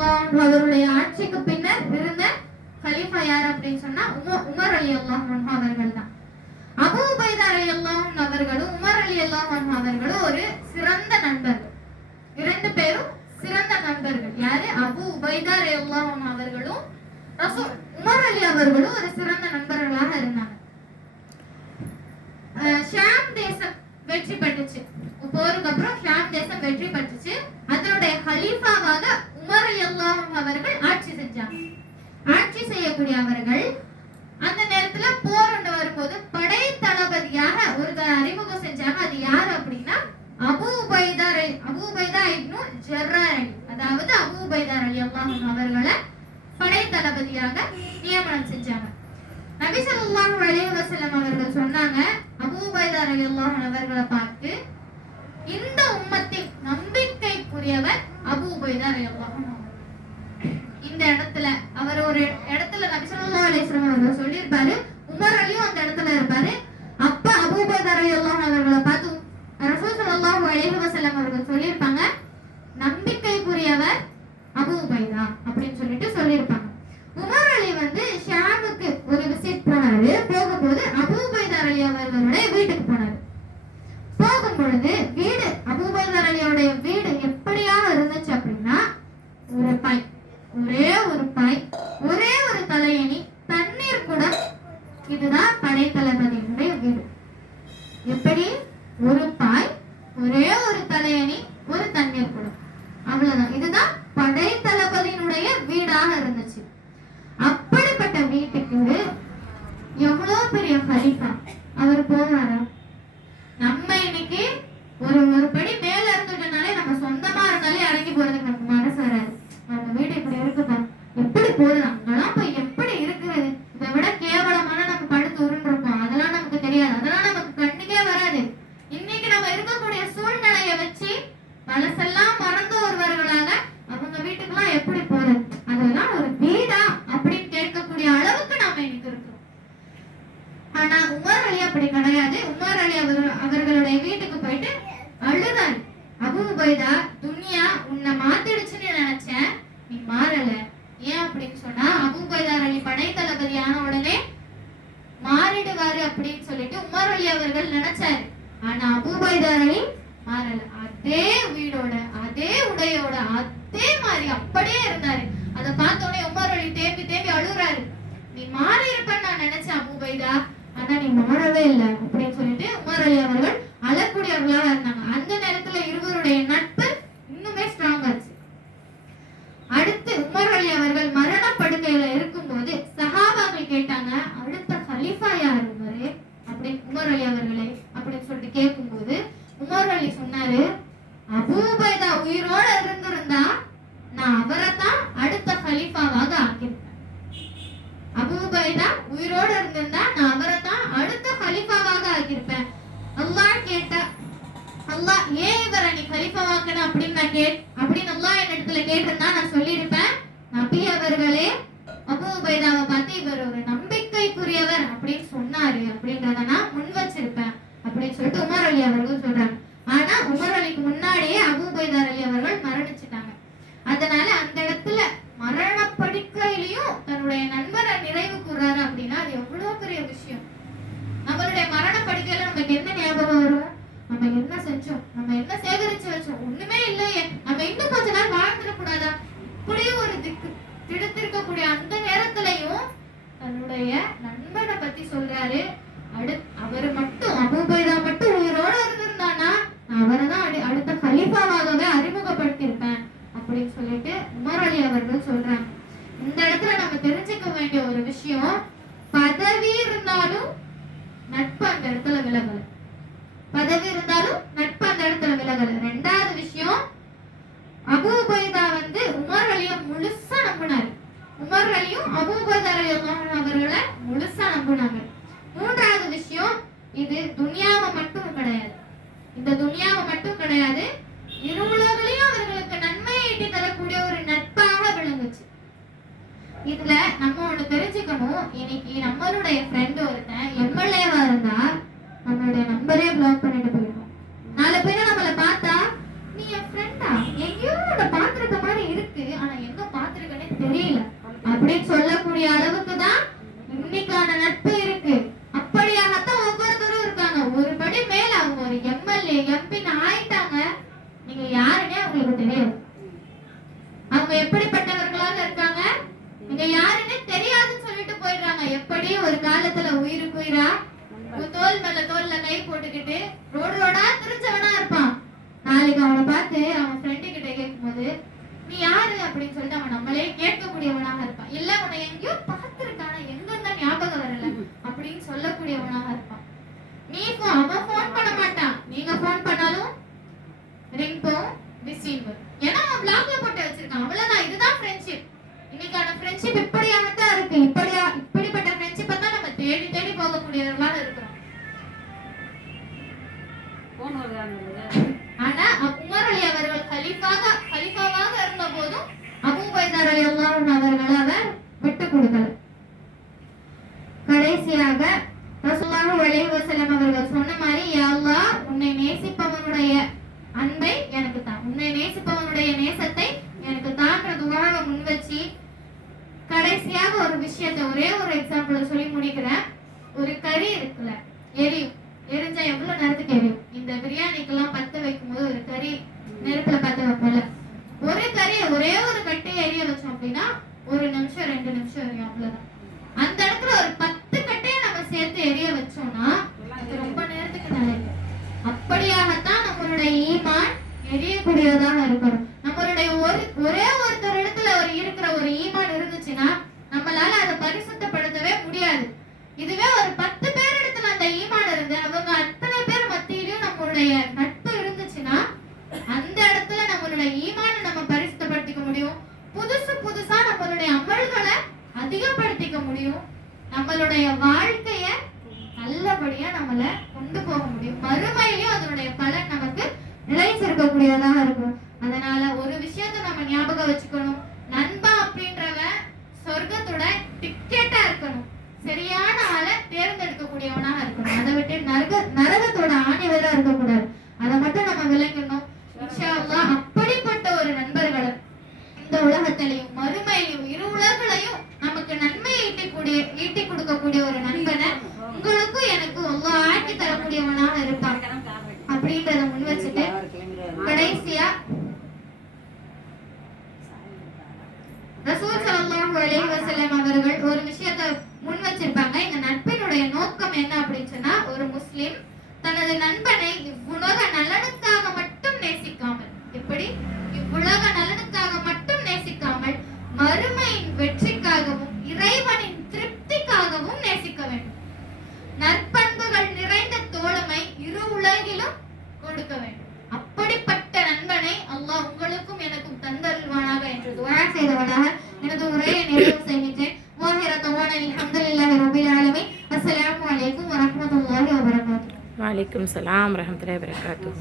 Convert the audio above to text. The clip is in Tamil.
ரலியல்லாஹு அன்ஹு அவருடைய ஆட்சிக்கு பின்னர் இருந்த கலீஃபா யார் அப்படின்னு சொன்னா உமர் ரலியல்லாஹு அன்ஹு அவர்கள் தான். அபூ உபைதா ரலியல்லாஹு அன்ஹு அவர்களும் உமர் ரலியல்லாஹு அன்ஹு அவர்களும் ஒரு சிறந்த நண்பர்கள். இரண்டு பேரும் சிறந்த நண்பர்கள். யாரு? அபூ உபைதா ரலியல்லாஹு அன்ஹு அவர்களும் உமர் அலி அவர்களும் ஒரு சிறந்த நண்பர்களாக இருந்தாங்க. ஷாம் தேசம் வெற்றி பெற்றுச்சு. போருக்கு அப்புறம் ஷாம் தேசம் வெற்றி பெற்றுச்சு. அதனுடைய கலீஃபாவாக உமர் ரலியல்லாஹு அன்ஹு அவர்கள் ஆட்சி செஞ்சாங்க. ஆட்சி செய்யக்கூடிய அவர்கள் அந்த நேரத்துல போர் ஒன்று வரும்போது படை தளபதியாக ஒருத்தர் அறிமுகம் செஞ்சாங்க. அது யாரு அப்படின்னா அபூ உபைதா இப்னு ஜர்ராஹ் அலி, அதாவது அபூ உபைதா ரலியல்லாஹு அன்ஹு அவர்களை படை தளபதியாக நியமனம் செஞ்சாங்க. நபி ஸல்லல்லாஹு அலைஹி வஸல்லம் அவர்கள் சொன்னாங்க, அபூ உபைதா ரலியல்லாஹு அன்ஹு அவர்களை பார்த்து, இந்த உம்மத்தின் நம்பிக்கைக்குரியவர் அபூ உபைதா ரலியல்லாஹு அன்ஹு. இந்த இடத்துல அவர் ஒரு இடத்துல நபி ஸல்லல்லாஹு அலைஹி வஸல்லம் அவர்கள் சொல்லியிருப்பாரு, உமர் அலியும் அந்த இடத்துல இருப்பாரு. அப்ப அபூ உபைதா ரலியல்லாஹு அன்ஹு அவர்களை பார்த்து ரசூல் ஸல்லல்லாஹு அலைஹி வஸல்லம் அவர்கள் சொல்லியிருப்பாங்க, நம்பிக்கைக்குரியவர் அபூ உபைதா அப்படின்னு சொல்லியிருப்பாங்க. உமர் அலி வந்து ஷாமுக்கு ஒரு விசிட் போனாரு. போகும்போது அபூ உபைதா அலி அவர்களுடைய வீட்டுக்கு போனாரு. போகும்பொழுது வீடு அபூ உபைதா அலியோடைய வீடு எப்படியாக இருந்துச்சு அப்படின்னா, ஒரு பாய், ஒரே ஒரு பாய், ஒரே ஒரு தலையணி, தண்ணீர் குடம். இதுதான் படை தளபதியினுடைய வீடு. எப்படி? ஒரு பாய், ஒரே ஒரு தலையணி, ஒரு தண்ணீர் குடம், அவ்வளவுதான். இதுதான் படை தளபதியினுடைய வீடாக இருந்துச்சு. அப்படிப்பட்ட வீட்டுக்கு எவ்வளவு பெரிய கலீஃபா அவர் போவாரா? நம்ம இன்னைக்கு ஒரு படி மேல இருந்துட்டனாலே நம்ம சொந்தமா இருந்தாலே அடங்கி போறதுக்கு நமக்கு மனசு வராது. நம்ம வீடு இப்படி இருக்குப்பா, எப்படி போறது, அங்கெல்லாம் போய் எப்படி இருக்கிறது, இதை விட கேவலமான நம்ம படுத்து உருண்டிருப்போம். அதெல்லாம் நமக்கு தெரியாது, அதெல்லாம் நமக்கு கண்ணுக்கே வராது. இன்னைக்கு நம்ம இருக்கக்கூடிய சூழ்நிலையை வச்சு மனசெல்லாம் மறந்து ஒருவர்களாக அவங்க வீட்டுக்கெல்லாம் எப்படி போறது, அதெல்லாம் ஒரு வீடா அப்படின்னு கேட்கக்கூடிய அளவுக்கு நாம இன்னைக்கு இருக்கிறோம். ஆனா உமர் அலி அப்படி கிடையாது. உமர் அலி அவர்களுடைய வீட்டுக்கு போயிட்டு அழுதாரு. அபூ உபைதா, துன்யா உன்னை மாத்திடுச்சுன்னு நினைச்சேன், நீ மாறல. ஏன் அப்படின்னு சொன்னா, அபூ உபைதா அலி படை தளபதி ஆன உடனே மாறிடுவாரு அப்படின்னு சொல்லிட்டு உமர் அலி அவர்கள் நினைச்சாரு. ஆனா அபூ உபைதா அலி மாறல. அதே வீடோட, அதே உடையோட, அதே மாதிரி அப்படியே இருந்தாரு. அதை பார்த்தோன்னே உமர் அலி தேம்பி தேம்பி அழுறாரு. நீ மாறி இருப்பன்னு நான் நினைச்சேன் அபூ உபைதா, ஆனா நீ மாறவே இல்லை அப்படின்னு சொல்லிட்டு உமர் அலி அவர்கள் அழக்கூடியவர்களாக இருந்தாங்க. அந்த நேரத்துல இருவருடைய நட்பு இன்னுமே ஸ்ட்ராங் ஆச்சு. அடுத்து உமர் அலி அவர்கள் மரணப்படுக்கையில இருக்கும்போது சஹாபாக்கள் கேட்டாங்க, அடுத்த கலீஃபா யார் உமரே அப்படின்னு, உமர் அலி அவர்களே அப்படின்னு சொல்லிட்டு கேட்கும்போது உமர் அலி சொன்னாரு, அபூ உபைதா உயிரோட இருந்திருந்தா நான் அவரை தான் அடுத்த கலீஃபாவாக ஆக்கியிருப்பேன். அபூ உபைதா உயிரோட இருந்திருந்தா நான் அவரை தான் அடுத்த கலீஃபாவாக ஆக்கியிருப்பேன். அல்லாஹ் கேட்டா, அல்லாஹ் ஏன் இவரை நீ கலீஃபாவாக்கணும் அப்படின்னு அல்லாஹ் என்னிடத்துல கேட்டிருந்தா நான் சொல்லியிருப்பேன், நபி அவர்களே அபூ உபைதாவை பார்த்து இவர் ஒரு நம்பிக்கைக்குரியவர் அப்படின்னு சொன்னாரு அப்படின்றத நான் முன் வச்சிருப்பேன் அப்படின்னு சொல்லிட்டு உமர் அலி அவர்கள் சொல்றாங்க. ஆனா உமர் அலிக்கு முன்னாடியே அபூ உபைதா அலி அவர்கள் மரணிச்சுட்டாங்க. அதனால அந்த இடத்துல மரணப்படுக்கையிலையும் தன்னுடைய நண்பரை நினைவு கூறாரு அப்படின்னா அது எவ்வளவு பெரிய விஷயம். நம்மளுடைய மரணப்படுக்கையில நமக்கு என்ன ஞாபகம் வரும்? நம்ம என்ன செஞ்சோம், நம்ம என்ன சேகரிச்சு வச்சோம், ஒண்ணுமே இல்லையே, நம்ம இன்னும் கொஞ்ச நாள் வாழ்ந்துடக்கூடாதா, இப்படியே ஒரு திடுத்திருக்கக்கூடிய அந்த நேரத்திலையும் தன்னுடைய நண்பனை பத்தி சொல்றாரு. அவரு மட்டும் அபூ உபைதா மட்டும் உயிரோட இருந்திருந்தானா அவரை தான் அடுத்த கலீஃபாவாகவே அறிமுகப்படுத்தியிருப்பேன் அப்படின்னு சொல்லிட்டு உமர் அலி அவர்கள் சொல்றாங்க. இந்த இடத்துல நம்ம தெரிஞ்சுக்க வேண்டிய ஒரு விஷயம், பதவி இருந்தாலும் நட்பு அந்த இடத்துல விலகல. பதவி இருந்தாலும் நட்பு அந்த இடத்துல விலகல. ரெண்டாவது விஷயம், அபூ உபைதா வந்து உமர் அலியை முழுசா நம்பினாரு. உமர் அலியும் அபூ உபைதா அவர்களை முழுசா நம்பினாங்க. மூன்றாவது விஷயம், இது துனியாவை மட்டும் கிடையாது. இந்த துனியாவை மட்டும் கிடையாது, இரு உலகிலையும் அவர்களுக்கு நன்மையை ஈட்டி தரக்கூடிய ஒரு நட்பாக விளங்குச்சு. இதுல நம்ம ஒண்ணு தெரிஞ்சுக்கணும், இன்னைக்கு நம்மளுடைய ஃப்ரெண்ட் ஒருத்தன் எம்எல்ஏவா இருந்தா நம்மளுடைய நம்பரே பிளாக் பண்ணிட்டு போயிடும். நாலு பேரை நம்மளை பார்த்தா, நீ என் ஃப்ரெண்டா, எங்கேயோ உன்னை பாத்துருக்க மாதிரி இருக்கு, ஆனா எங்க எம்பின்னு ஆயிட்டாங்க, நீங்க யாருன்னே அவங்களுக்கு தெரியாது. அவங்க எப்படிப்பட்டவர்களாக இருக்காங்க, நீங்க யாருன்னே தெரியாதுன்னு சொல்லிட்டு போயிடுறாங்க. எப்படி ஒரு காலத்துல உயிருக்கு உயிரா தோல் மேல தோல்ல கை போட்டுக்கிட்டு ரோடு ரோடா தெரிஞ்சவனா இருப்பான். நாளைக்கு அவனை பார்த்து அவன் ஃப்ரெண்டு கிட்ட கேட்கும்போது நீ யாரு அப்படின்னு சொல்லிட்டு அவன் நம்மளே கேட்கக்கூடியவனாக இருப்பான். இல்ல உன்னை எங்கேயோ பார்த்திருக்கானா, எங்க இருந்தா ஞாபகம் வரல அப்படின்னு சொல்லக்கூடியவனாக இருப்பான். அவன் போன் பண்ண மாட்டான், நீங்க போன் பண்ணாலும் ரிங் போகும், பிஸின்னு வரும். ஏன்னா அவன் பிளாக்ல போட்டு வச்சிருக்கான். அவ்வளவுதான், இதுதான் ஃப்ரெண்ட்ஷிப். இன்னைக்கான ஃப்ரெண்ட்ஷிப் இப்படியாகத்தான் இருக்கு. இப்படிப்பட்ட ஃப்ரெண்ட்ஷிப்பை தான் நம்ம தேடி தேடி போகக்கூடியவர்களாக இருக்கிறோம். ஆனா உமர் அலி அவர்கள் கலீஃபாவாக இருந்த போதும் அபூ உபைதா ரலியல்லாஹு அன்ஹு அவர்களை அவர் விட்டு கொடுக்கல. கடைசியாக ரசூலுல்லாஹி அலைஹி வஸல்லம் அவர்கள் சொன்ன மாதிரி, யா அல்லாஹ், உன்னை நேசிப்பவனுடைய அன்பை எனக்கு தான், உன்னை நேசிப்பவனுடைய நேசத்தை எனக்கு தான்ற துஆவை முன்வச்சு கடைசியாக ஒரு விஷயத்தை ஒரே ஒரு எக்ஸாம்பிள் சொல்லி முடிக்கிறேன். ஒரு கறி இருக்குல்ல, எரிஞ்சா எவ்வளவு நேரத்துக்கு எரியும்? இந்த பிரியாணிக்கெல்லாம் பத்த வைக்கும் போது ஒரு கறி நெருப்புல பத்த வைப்போம்ல, ஒரு கறியை ஒரே ஒரு கட்டை எரிய வச்சோம் அப்படின்னா 1 நிமிஷம் 2 நிமிஷம் எரியும், அவ்வளவுதான். அந்த இடத்துல ஒரு 10 கட்டையை நம்ம சேர்த்து எரிய வச்சோம்னா அது ரொம்ப நேரத்துக்கு நிலைக்கும். அப்படியாகத்தான் நம்மளுடைய ஈமான் எரியக்கூடியதாக இருக்கணும். நம்மளுடைய ஒரே ஒருத்தர் இடத்துல இருக்கிற ஒரு ஈமான் இருந்துச்சுன்னா நம்மளால அதை பரிசுத்தப்படுத்தவே முடியாது. இதுவே ஒரு 10 பேர் இடத்துல அந்த ஈமான் இருந்து அவங்க அத்தனை பேர் மத்தியிலும் நம்மளுடைய நட்பு இருந்துச்சுன்னா அந்த இடத்துல நம்மளுடைய ஈமானை நம்ம பரிசுத்தப்படுத்திக்க முடியும். புதுசா நம்மளுடைய அமல்களை அதிகப்படுத்திக்க முடியும். நம்மளுடைய வாழ்க்கைய நல்லபடியா நம்மள கொண்டு போக முடியும். மறுமையிலும் அதனுடைய பலன் நமக்கு நிலைச்சிருக்கக்கூடியதாக இருக்கும். அதனால ஒரு விஷயத்தை நம்ம ஞாபகம் வச்சுக்கணும், நண்பா அப்படின்றவன் சொர்க்கத்தோட டிக்கெட்டா இருக்கணும். சரியான ஆளை தேர்ந்தெடுக்கக்கூடியவனாக இருக்கணும். அதை விட்டு நரகத்தோட ஆணிவரா இருக்கக்கூடாது. அதை மட்டும் நம்ம விளங்கணும். இன்ஷா அல்லாஹ் அப்படிப்பட்ட ஒரு நண்பர்களை இந்த உலகத்திலையும் மறுமையிலும் இரு உலகங்களையும் நமக்கு நன்மையை ஈட்டி கொடுக்கக்கூடிய ஒரு நண்பனை உங்களுக்கும் எனக்கும் அல்லாஹ் ஆக்கி தரக்கூடியவனாக இருப்பான் அப்படின்றத முன் வச்சுட்டு கடைசியா ரசூல் ஸல்லல்லாஹு அலைஹி வஸல்லம் அவர்கள் ஒரு விஷயத்தை முன் வச்சிருப்பாங்க. இந்த நட்பினுடைய நோக்கம் என்ன அப்படின்னு சொன்னா, ஒரு முஸ்லிம் தனது நண்பனை இவ்வுலக நலனுக்காக மட்டும் நேசிக்காமல், எப்படி இவ்வுலக நலனுக்காக மட்டும் நேசிக்காமல் மறுமையின் வெற்றிக்காகவும் இறைவனின் திருப்திக்காகவும் நேசிக்க வேண்டும். நற்பண்புகள் நிறைந்த தோழமை இரு உலகிலும் கொடுக்க வேண்டும். அப்படிப்பட்ட நண்பனை அல்லாஹ் உங்களுக்கும் எனக்கும் தந்தருள்வானாக என்று துஆ செய்தவனாக எனது உரையை நிறைவு செய்கின்றேன். அல்ஹம்துலில்லாஹி ரப்பில் ஆலமீன். அஸ்ஸலாமு அலைக்கும் வரஹ்மத்துல்லாஹி வபரகாத்துஹு. வலைக்கும் சலாம் வரஹ்மத்துல்லாஹி வபரகாத்துஹு.